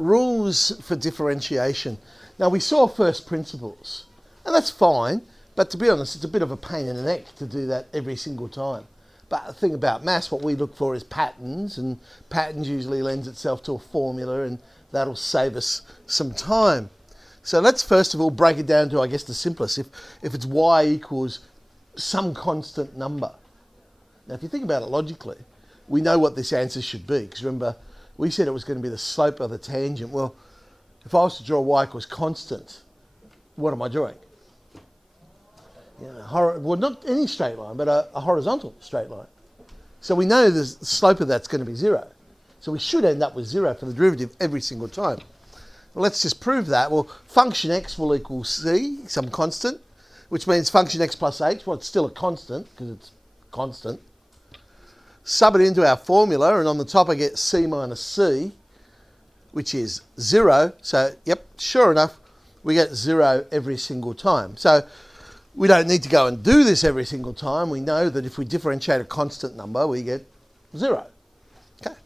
rules for differentiation. Now we saw first principles, and that's fine, but to be honest, it's a bit of a pain in the neck to do that every single time. But the thing about maths, what we look for is patterns, and patterns usually lends itself to a formula, and that'll save us some time. So let's first of all break it down to, I guess, the simplest. If it's y equals some constant number. Now, if you think about it logically, we know what this answer should be, because remember, we said it was going to be the slope of the tangent. Well, if I was to draw y equals constant, what am I drawing? Well, not any straight line, but a horizontal straight line. So we know the slope of that's going to be 0. So we should end up with 0 for the derivative every single time. Well, let's just prove that. Well, function x will equal c, some constant, which means function x plus h, well, it's still a constant because it's constant. Sub it into our formula, and on the top I get c minus c, which is 0. So, yep, sure enough, we get 0 every single time. So we don't need to go and do this every single time. We know that if we differentiate a constant number, we get 0. Okay.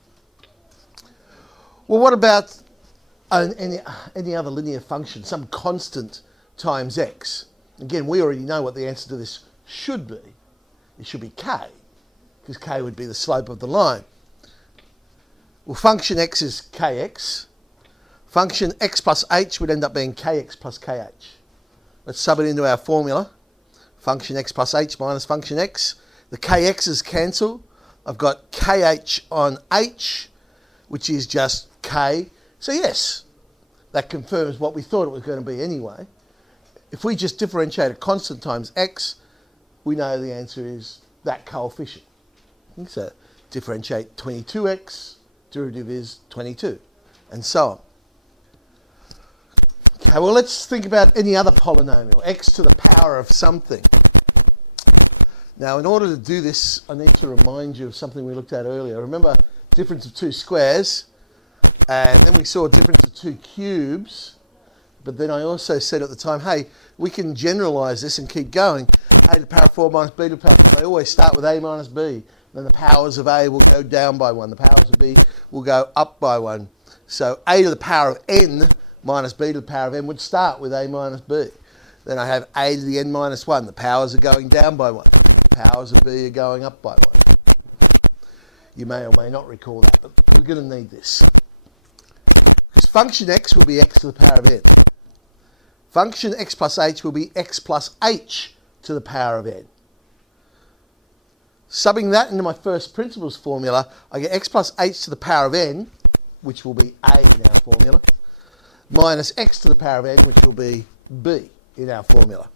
Well, what about any other linear function, some constant times x? Again, we already know what the answer to this should be. It should be k, because k would be the slope of the line. Well, function x is kx. Function x plus h would end up being kx plus kh. Let's sub it into our formula. Function x plus h minus function x. The kx's cancel. I've got kh on h, which is just k. So yes, that confirms what we thought it was going to be anyway. If we just differentiate a constant times x, we know the answer is that coefficient. So differentiate 22x, derivative is 22, and so on. Okay, well, let's think about any other polynomial, x to the power of something. Now, in order to do this, I need to remind you of something we looked at earlier. Remember, difference of two squares, and then we saw difference of two cubes, but then I also said at the time, hey, we can generalise this and keep going. A to the power of 4 minus b to the power of 4. They always start with a minus b. Then the powers of a will go down by 1. The powers of b will go up by 1. So a to the power of n minus b to the power of n would start with a minus b. Then I have a to the n minus 1. The powers are going down by 1. The powers of b are going up by 1. You may or may not recall that, but we're going to need this. Because function x will be x to the power of n. Function x plus h will be x plus h to the power of n. Subbing that into my first principles formula, I get x plus h to the power of n, which will be a in our formula, minus x to the power of n, which will be b in our formula.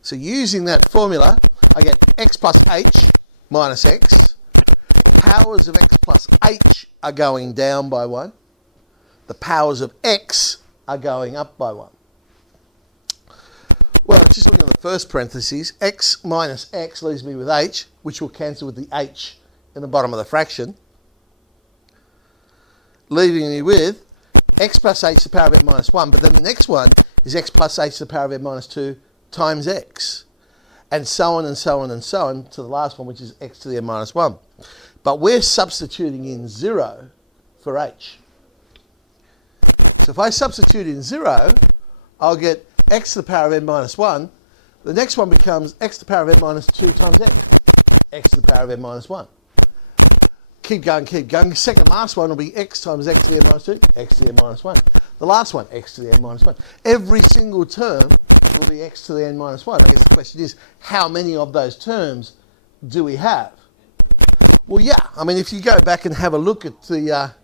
So using that formula, I get x plus h minus x. Powers of x plus h are going down by 1. The powers of x are going up by 1. Well, just looking at the first parentheses, x minus x leaves me with h, which will cancel with the h in the bottom of the fraction, leaving me with x plus h to the power of n minus 1, but then the next one is x plus h to the power of n minus 2 times x, and so on and so on and so on to the last one, which is x to the n minus 1. But we're substituting in 0 for h. So if I substitute in 0, I'll get x to the power of n minus 1. The next one becomes x to the power of n minus 2 times x. X to the power of n minus 1. Keep going, keep going. The second last one will be x times x to the n minus 2, x to the n minus 1. The last one, x to the n minus 1. Every single term will be x to the n minus 1. I guess the question is, how many of those terms do we have? Well, yeah, I mean, if you go back and have a look at the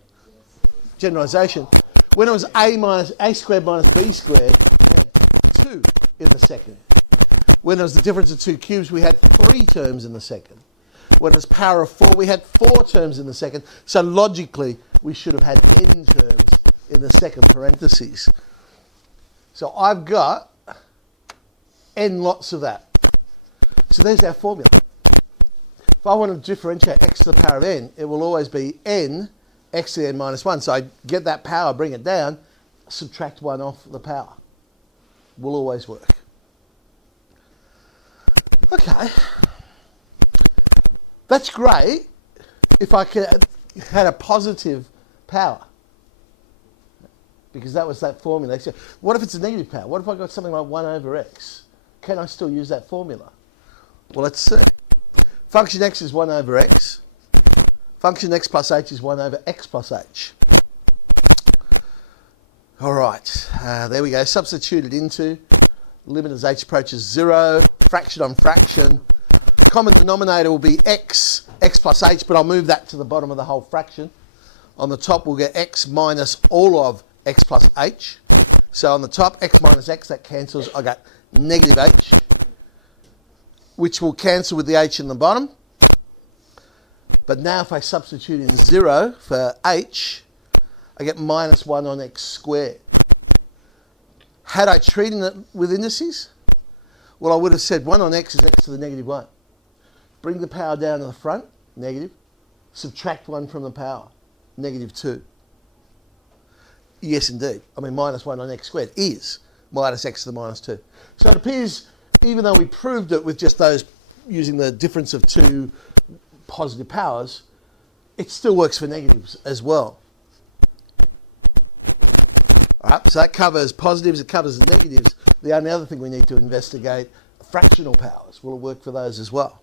generalisation, when it was a squared minus b squared, we had 2 in the second. When it was the difference of two cubes, we had 3 terms in the second. When it was power of 4, we had 4 terms in the second. So logically, we should have had n terms in the second parentheses. So I've got n lots of that. So there's our formula. If I want to differentiate x to the power of n, it will always be n x to the n minus 1. So I get that power, bring it down, subtract 1 off the power. Will always work. Okay. That's great if I had a positive power. because that was that formula. So what if it's a negative power? What if I got something like 1 over x? Can I still use that formula? Well, let's see. Function x is 1 over x. Function x plus h is 1 over x plus h. All right, there we go. Substitute it into limit as h approaches 0, fraction on fraction. Common denominator will be x plus h, but I'll move that to the bottom of the whole fraction. On the top, we'll get x minus all of x plus h. So on the top, x minus x, that cancels. I got negative h, which will cancel with the h in the bottom. But now if I substitute in 0 for h, I get minus 1 on x squared. Had I treated it with indices, well, I would have said 1 on x is x to the negative 1. Bring the power down to the front, negative. Subtract 1 from the power, negative 2. Yes, indeed. I mean, minus 1 on x squared is minus x to the minus 2. So it appears, even though we proved it with just those, using the difference of two positive powers, it still works for negatives as well. All right, so that covers positives, it covers the negatives. The only other thing we need to investigate, fractional powers. Will it work for those as well?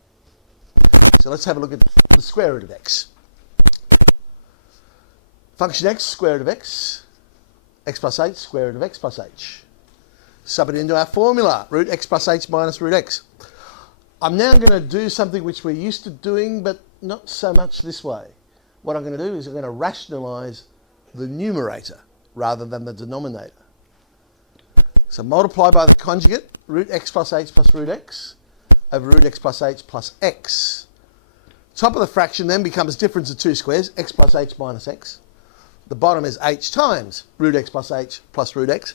So let's have a look at the square root of x. Function x, square root of x plus h, square root of x plus h. Sub it into our formula, root x plus h minus root x. I'm now going to do something which we're used to doing, but not so much this way. What I'm going to do is I'm going to rationalise the numerator rather than the denominator. So multiply by the conjugate, root x plus h plus root x, over root x plus h plus x. Top of the fraction then becomes difference of two squares, x plus h minus x. The bottom is h times root x plus h plus root x.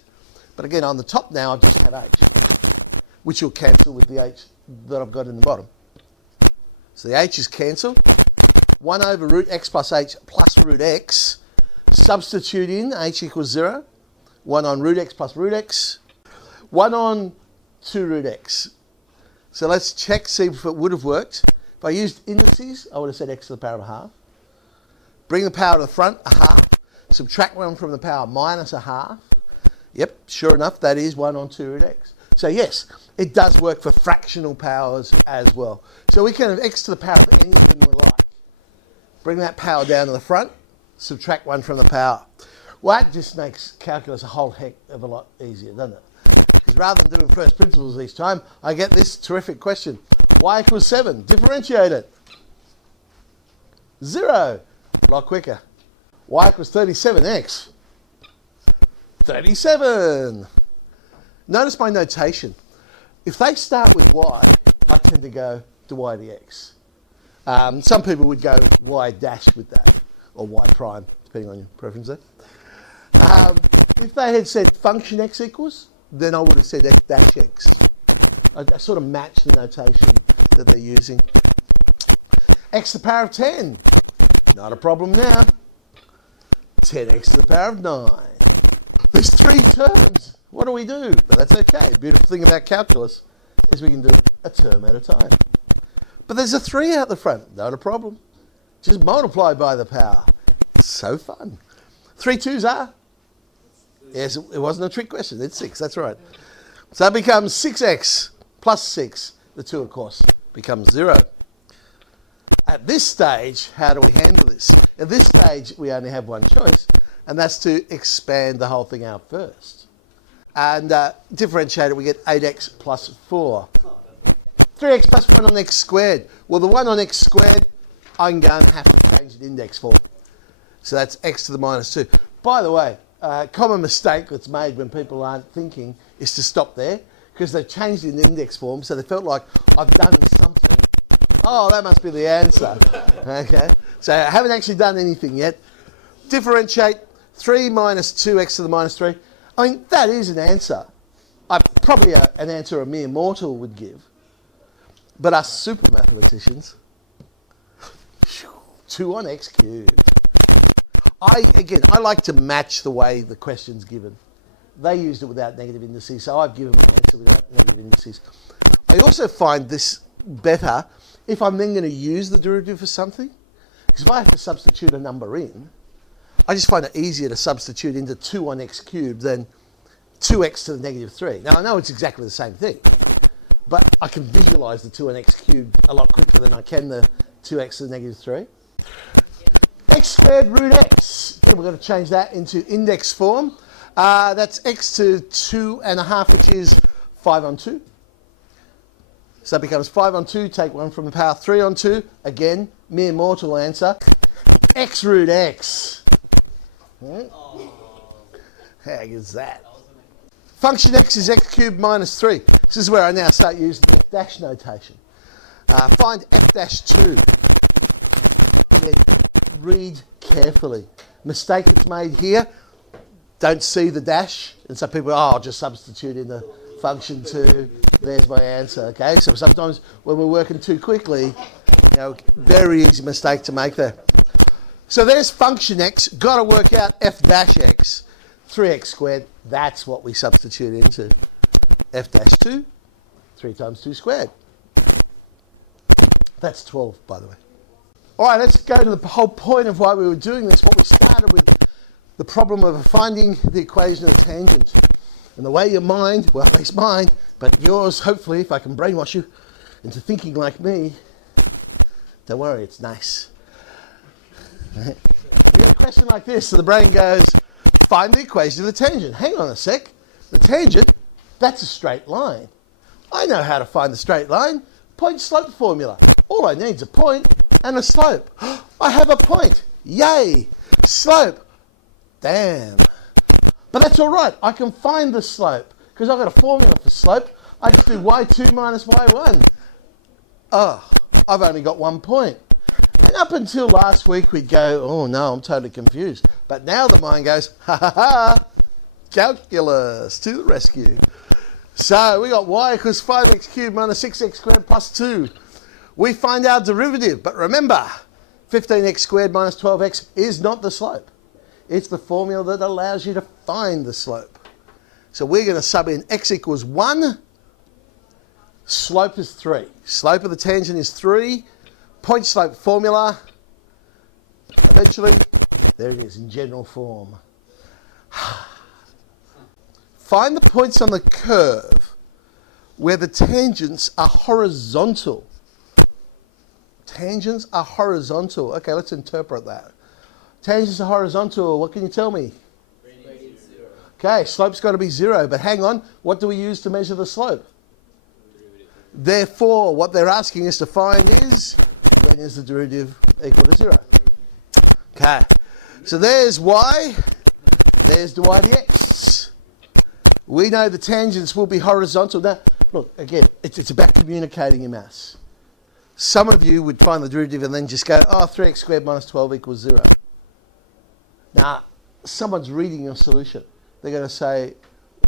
But again, on the top now, I just have h, which will cancel with the h that I've got in the bottom. So the h is cancelled. 1 over root x plus h plus root x. Substitute in h equals 0. 1 on root x plus root x. 1 on 2 root x. So let's check, see if it would have worked. If I used indices, I would have said x to the power of a half. Bring the power to the front, a half. Subtract 1 from the power, minus a half. Yep, sure enough, that is 1 on 2 root x. So yes, it does work for fractional powers as well. So we can have x to the power of anything we like. Bring that power down to the front, subtract 1 from the power. Well, that just makes calculus a whole heck of a lot easier, doesn't it? Because rather than doing first principles each time, I get this terrific question. Y equals 7. Differentiate it. 0. A lot quicker. Y equals 37x. 37. Notice my notation. If they start with y, I tend to go to y dx. Some people would go y dash with that, or y prime, depending on your preference there. If they had said function x equals, then I would have said f dash x. I sort of match the notation that they're using. X to the power of 10. Not a problem now. 10x to the power of 9. There's 3 terms. What do we do? But that's okay. The beautiful thing about calculus is we can do it a term at a time. But there's a 3 out the front. Not a problem. Just multiply by the power. It's so fun. 3 2s are? Yes, it wasn't a trick question. It's 6. That's right. So that becomes 6x plus 6. The 2, of course, becomes 0. At this stage, how do we handle this? At this stage, we only have one choice, and that's to expand the whole thing out first. And differentiate it, we get 8x plus 4. 3x plus 1 on x squared. Well, the 1 on x squared, I'm going to have to change the index form. So that's x to the minus 2. By the way, a common mistake that's made when people aren't thinking is to stop there, because they've changed it in the index form, so they felt like, I've done something. Oh, that must be the answer. Okay, so I haven't actually done anything yet. Differentiate 3 minus 2x to the minus 3. I mean, that is an answer. Probably an answer a mere mortal would give. But us super mathematicians, 2 on x cubed. I like to match the way the question's given. They used it without negative indices, so I've given an answer without negative indices. I also find this better if I'm then going to use the derivative for something. Because if I have to substitute a number in, I just find it easier to substitute into 2 on x cubed than 2x to the negative 3. Now, I know it's exactly the same thing, but I can visualise the 2 on x cubed a lot quicker than I can the 2x to the negative 3. X squared root x. Again, we're going to change that into index form. That's x to 2.5, which is 5 on 2. So that becomes 5 on 2, take 1 from the power 3 on 2. Again, mere mortal answer. X root x. How good is that? Function x is x cubed minus 3. This is where I now start using f dash notation. Find f dash 2. Yeah, read carefully. Mistake that's made here, don't see the dash. And some people, I'll just substitute in the function 2. There's my answer. Okay, so sometimes when we're working too quickly, very easy mistake to make there. So there's function x. Got to work out f dash x. 3x squared. That's what we substitute into. F dash 2. 3 times 2 squared. That's 12, by the way. All right, let's go to the whole point of why we were doing this. What we started with, the problem of finding the equation of the tangent. And the way your mind, well, at least mine, but yours, hopefully, if I can brainwash you into thinking like me, don't worry, it's nice. You get a question like this, so the brain goes, find the equation of the tangent. Hang on a sec. The tangent, that's a straight line. I know how to find the straight line. Point-slope formula. All I need is a point and a slope. I have a point. Yay. Slope. Damn. But that's all right. I can find the slope because I've got a formula for slope. I just do y2 minus y1. Oh, I've only got 1 point. And up until last week, we'd go, oh no, I'm totally confused. But now the mind goes, ha ha ha, calculus to the rescue. So we got y equals 5x cubed minus 6x squared plus 2. We find our derivative, but remember, 15x squared minus 12x is not the slope. It's the formula that allows you to find the slope. So we're going to sub in x equals 1, slope is 3. Slope of the tangent is 3. Point slope formula, eventually, there it is in general form. Find the points on the curve where the tangents are horizontal. Tangents are horizontal. Okay, let's interpret that. Tangents are horizontal. What can you tell me? Okay, slope's got to be 0, but hang on. What do we use to measure the slope? Therefore, what they're asking us to find is, when is the derivative equal to 0? Okay, so there's y, there's the y dx. We know the tangents will be horizontal. Now, look, again, it's about communicating in maths. Some of you would find the derivative and then just go, 3x squared minus 12 equals 0. Now, someone's reading your solution. They're going to say,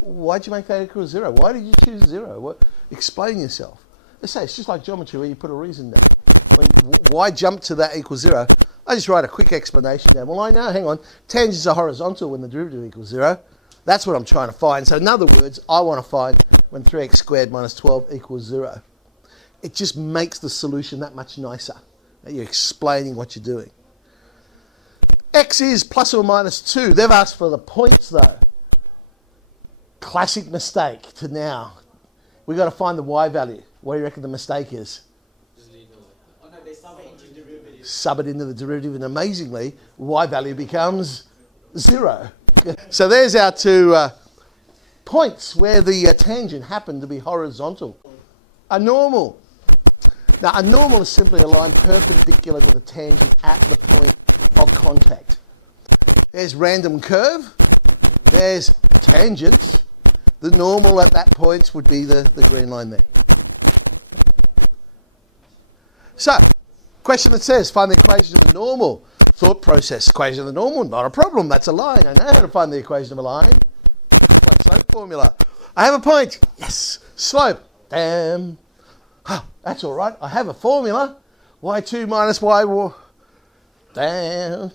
why'd you make that equal 0? Why did you choose 0? Explain yourself. They say it's just like geometry where you put a reason down. Why jump to that equals 0? I just write a quick explanation down. Well, I know, hang on, tangents are horizontal when the derivative equals 0. That's what I'm trying to find. So in other words, I want to find when 3x squared minus 12 equals 0. It just makes the solution that much nicer. You're explaining what you're doing. X is plus or minus 2. They've asked for the points though. Classic mistake to now. We've got to find the y value. What do you reckon the mistake is? They sub it into derivative. Sub it into the derivative, and amazingly, y value becomes 0. So there's our 2 points where the tangent happened to be horizontal. A normal. Now, a normal is simply a line perpendicular to the tangent at the point of contact. There's random curve. There's tangent. The normal at that point would be the green line there. So, question that says, find the equation of the normal. Thought process, equation of the normal, not a problem. That's a line. I know how to find the equation of a line. Point slope formula. I have a point. Yes. Slope. Damn. That's all right. I have a formula. y2 minus y1. Damn.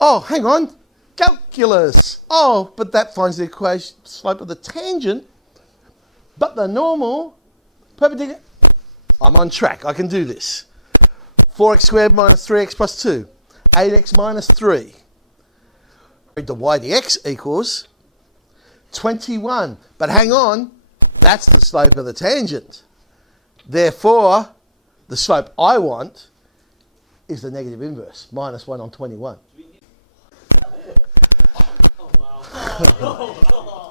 Oh, hang on. Calculus. Oh, but that finds the equation slope of the tangent. But the normal perpendicular. I'm on track. I can do this. 4x squared minus 3x plus 2. 8x minus 3. the y dx equals 21. But hang on, that's the slope of the tangent. Therefore, the slope I want is the negative inverse, minus 1 on 21. Oh, wow.